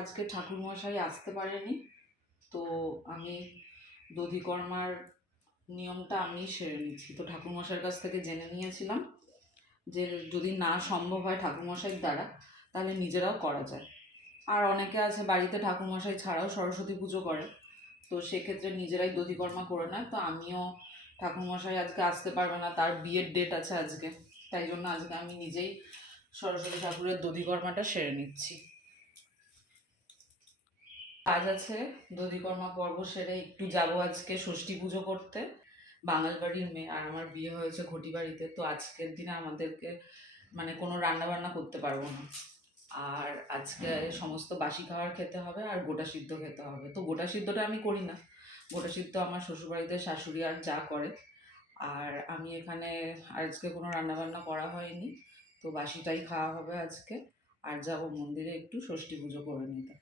আজকে ঠাকুরমশাই আসতে পারেনি, তো আমি দধিকর্মার নিয়মটা আমি সেরে নিচ্ছি। তো ঠাকুরমশাইয়ের কাছ থেকে জেনে নিয়েছিলাম যে যদি না সম্ভব হয় ঠাকুরমশাইয়ের দ্বারা, তাহলে নিজেরাও করা যায়। আর অনেকে আছে বাড়িতে ঠাকুরমশাই ছাড়াও সরস্বতী পুজো করে, তো সেক্ষেত্রে নিজেরাই দধিকর্মা করে নেয়। তো আমিও, ঠাকুরমশাই আজকে আসতে পারবে না, তার বিয়ের ডেট আছে আজকে, তাই জন্য আজকে আমি নিজেই সরস্বতী ঠাকুরের দধিকর্মাটা সেরে নিচ্ছি। কাজ আছে, দধিকর্মা পর্ব সেরে একটু যাবো আজকে ষষ্ঠী পুজো করতে। বাঙাল বাড়ির মেয়ে, আর আমার বিয়ে হয়েছে ঘটি বাড়িতে, তো আজকের দিনে আমাদেরকে মানে কোনো রান্না বান্না করতে পারবো না। আর আজকে সমস্ত বাসি খাবার খেতে হবে আর গোটা সিদ্ধ খেতে হবে। তো গোটা সিদ্ধটা আমি করি না, গোটা সিদ্ধ আমার শ্বশুরবাড়িতে শাশুড়ি আর যা করে। আর আমি এখানে আজকে কোনো রান্নাবান্না করা হয়নি, তো বাসিটাই খাওয়া হবে আজকে। আর যাবো মন্দিরে একটু ষষ্ঠী পুজো করে নিতে।